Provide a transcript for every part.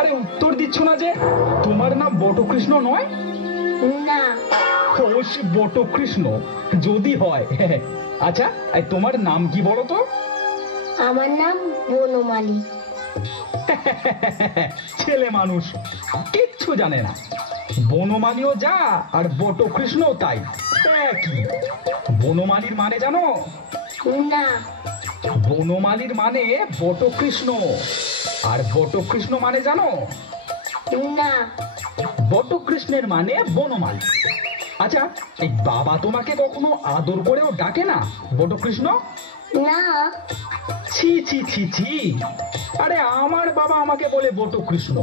আরে উত্তর দিচ্ছ না যে? তোমার নাম বটকৃষ্ণ নয়? না। অবশ্যই বটকৃষ্ণ যদি হয়। আচ্ছা, তোমার নাম কি বলো তো? আমার নাম বনমালী। ছেলে মানুষ কিচ্ছু জানে না। বনমালীও যা আর বটকৃষ্ণও তাই একই। বনমালীর মানে জানো? না। বনমালীর মানে বটকৃষ্ণ, আর বটকৃষ্ণ মানে জানো? না। বটকৃষ্ণের মানে বনমালী। আচ্ছা, এই বাবা তোমাকে কখনো আদর করেও ডাকে না বটকৃষ্ণ? না। ছি ছি ছি ছি। আরে আমার বাবা আমাকে বলে বটকৃষ্ণ।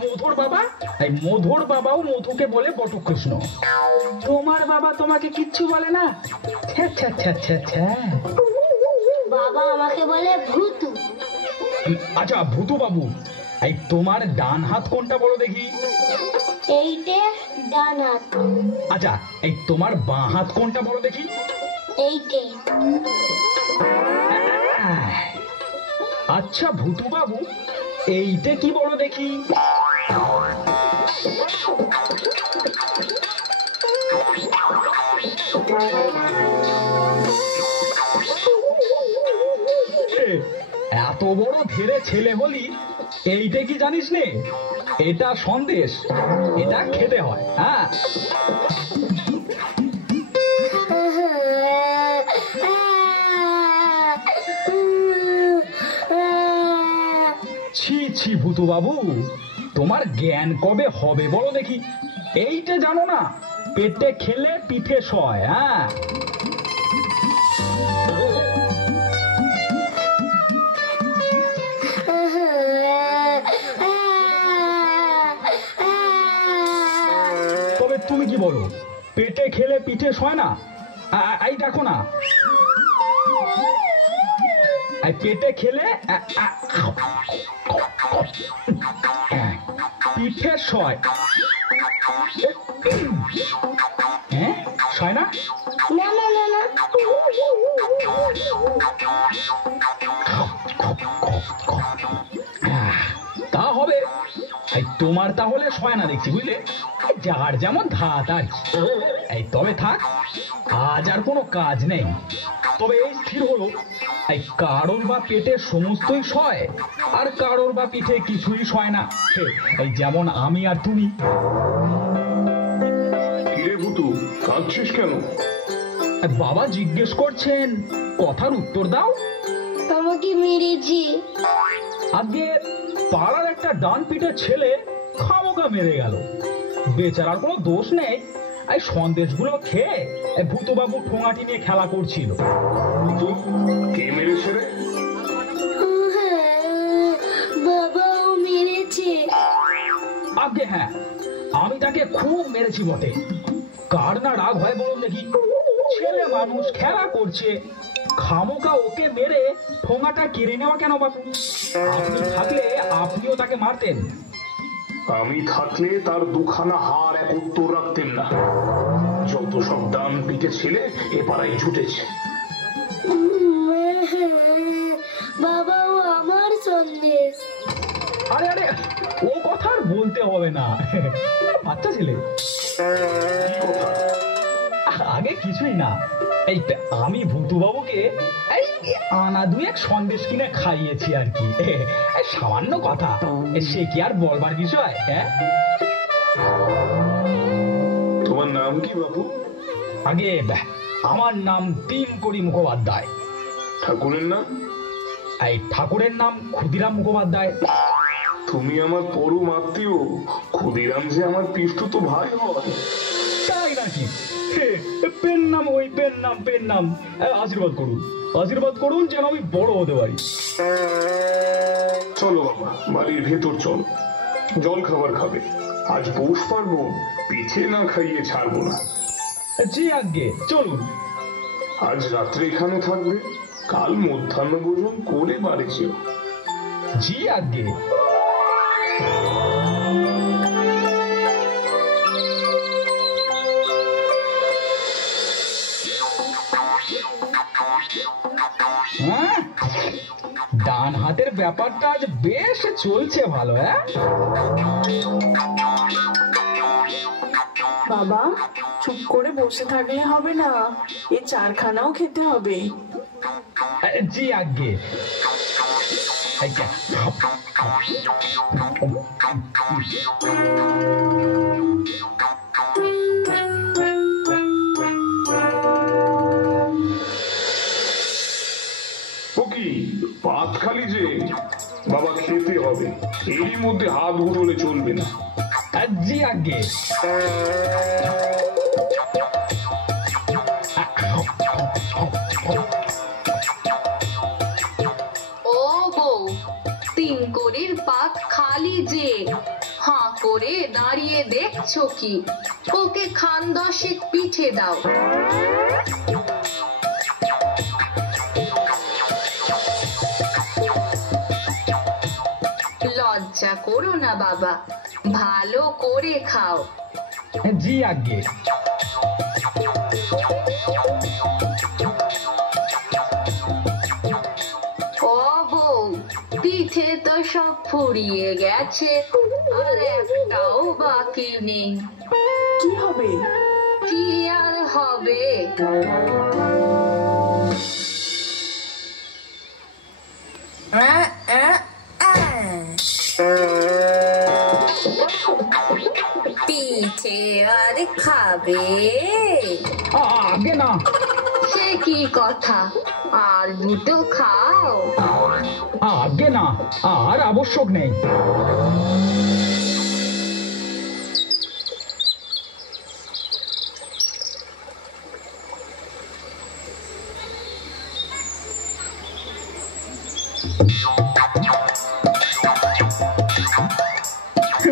মধুর বাবা, এই মধুর বাবাও মধুকে বলে বটকৃষ্ণ। তোমার বাবা তোমাকে কিচ্ছু বলে না? বাবা আমাকে বলে ভূতু। আচ্ছা ভূতু বাবু, এই তোমার ডান হাত কোনটা বলো দেখি? এইটে ডান হাত। আচ্ছা, এই তোমার বাঁ হাত কোনটা বলো দেখি? এইটে। আচ্ছা ভূতু বাবু, এইটা কি বলো দেখি? এত বড় ধীরে ছেলে হলি, এইটা কি জানিস নে? এটা সন্দেশ, এটা খেতে হয়। হ্যাঁ, ছি ছি ভূতু বাবু, তোমার জ্ঞান কবে হবে বলো দেখি? এইটা জানো না? পেটে খেলে পিঠে সয়। হ্যাঁ, তবে তুমি কি বলো, পেটে খেলে পিঠে সয় না? এই দেখো না, পেটে খেলে পিঠে সয়। হ্যাঁ, সয় না? না না না না। তা হবে। তোমার তাহলে সয় না দেখছি, বুঝলে? যার যেমন ধাত আর কি। এই তবে থাক, আজ আর কোনো কাজ নেই। তবে এই স্থির হলো, এই কারোর বা পেটে সমস্তই সয়, আর কারোর বা পিঠে কিছুই সয় না। এই যেমন আমি আর তুমি। কিরে ভূতু, কাঁদছিস কেন? বাবা জিজ্ঞেস করছেন, কথার উত্তর দাও। তোমাকে মেরেছি। আজকে পাড়ার একটা ডান পিঠে ছেলে খামোকা মেরে গেল। বেচারার কোনো দোষ নেই। এই সন্দেশগুলো খেয়ে ভূতু বাবু ঠোঙাটি নিয়ে খেলা করছিল। কে মেরেছে রে? বাবাও মেরেছে। আগে হ্যাঁ, আমি তাকে খুব মেরেছি বটে। কার না রাগ হয় বলুন দেখি? ছেলে মানুষ খেলা করছে, খামোকা ওকে মেরে ঠোঙাটা কেড়ে নেওয়া কেন বাবু? আপনি থাকলে আপনিও তাকে মারতেন। আমি থাকলে তার দুখানা হাড় এক উত্তর রাখতেন না। যত সব ডান পিঠে ছেলে এ পাড়ায় ছুটেছে। বাবাও আমার সন্দেশ। আরে আরে, ও কথা আর বলতে হবে না, বাচ্চা ছেলে। কি কথা? আগে কিছুই না, এই আমি ভূতু বাবুকে এই আনা দুয়েক সন্দেশ কিনে খাইয়েছি আর কি। সামান্য কথা, সে কি আর বলবার বিষয়? হ্যাঁ, তোমার নাম কি বাবু? আগে আমার নাম তিনকড়ি মুখোপাধ্যায়। ঠাকুরের নাম? এই ঠাকুরের নাম ক্ষুদিরাম মুখোপাধ্যায়। তুমি আমার পরম আত্মীয়। ক্ষুদিরাম যে আমার পিষ্টুত ভাই হয়। তাই নাকি? পেন নাম, ওই পেন নাম, পেন নাম। আশীর্বাদ করুন, আশীর্বাদ করুন যেন আমি বড় হতে পারি। চলো বাবা, বাড়ির ভেতর চলো। জল খাবার খাবে। আজ পৌষ পার্বণ, পিঠে না খাইয়ে ছাড়বো না। জি আজ্ঞে, চলুন। আজ রাত্রে এখানে থাকবে, কাল মধ্যাহ্ন ভোজন করে বাড়ি যেও। জি আজ্ঞে। হ্যাঁ, ডান হাতের ব্যাপারটা আজ বেশ চলছে ভালো। হ্যাঁ বাবা, চুপ করে বসে থাকলে হবে না, এ চারখানাও খেতে হবে। জি আজ্ঞে। ও কি পাত খালি যে? বাবা খেতে হবে, এরই মধ্যে হাত ঘুরলে চলবে না। জি আজ্ঞে। ও বউ, তিন কড়ির পাত খালি যে, হাঁ করে দাঁড়িয়ে দেখছো কি? ওকে খান দশেক পিঠে দাও। লজ্জা করো না বাবা, ভালো করে খাও। জি আজ্ঞে। ও বউ, পিঠে তো সব ফুরিয়ে গেছে, আর একটাও বাকি নেই। কি হবে? কি আর হবে? পিঠে আর খাবে? আগে না। সে কি কথা, আর দুটো খাও। আগে না, আর আবশ্যক নেই।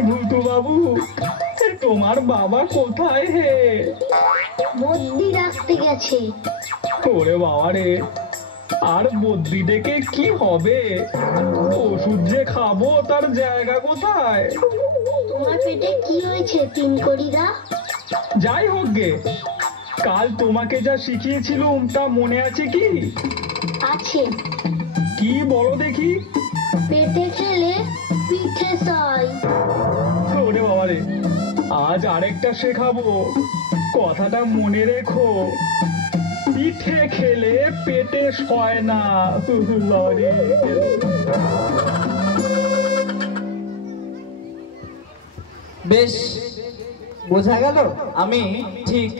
ভূতু বাবু, তোমার বাবা কোথায় হে? বদ্যি রাখতে গেছে। ওরে বাবা রে, আর বদ্যি ডেকে কি হবে? ওষুধ যে খাবো তার জায়গা কোথায়? তোমার পেটে কি হয়েছে তিনকড়িদা? যাই হোক গে, কাল তোমাকে যা শিখিয়েছিলুম তা মনে আছে কি? আছে। কি বলো দেখি? পেটে খেলে পিঠে চাই। ওরে বাবা রে, আজ আরেকটা শেখাবো, কথাটা মনে রেখো। পিঠে খেলে পেটে সয় না। বেশ, বোঝা গেল আমি ঠিক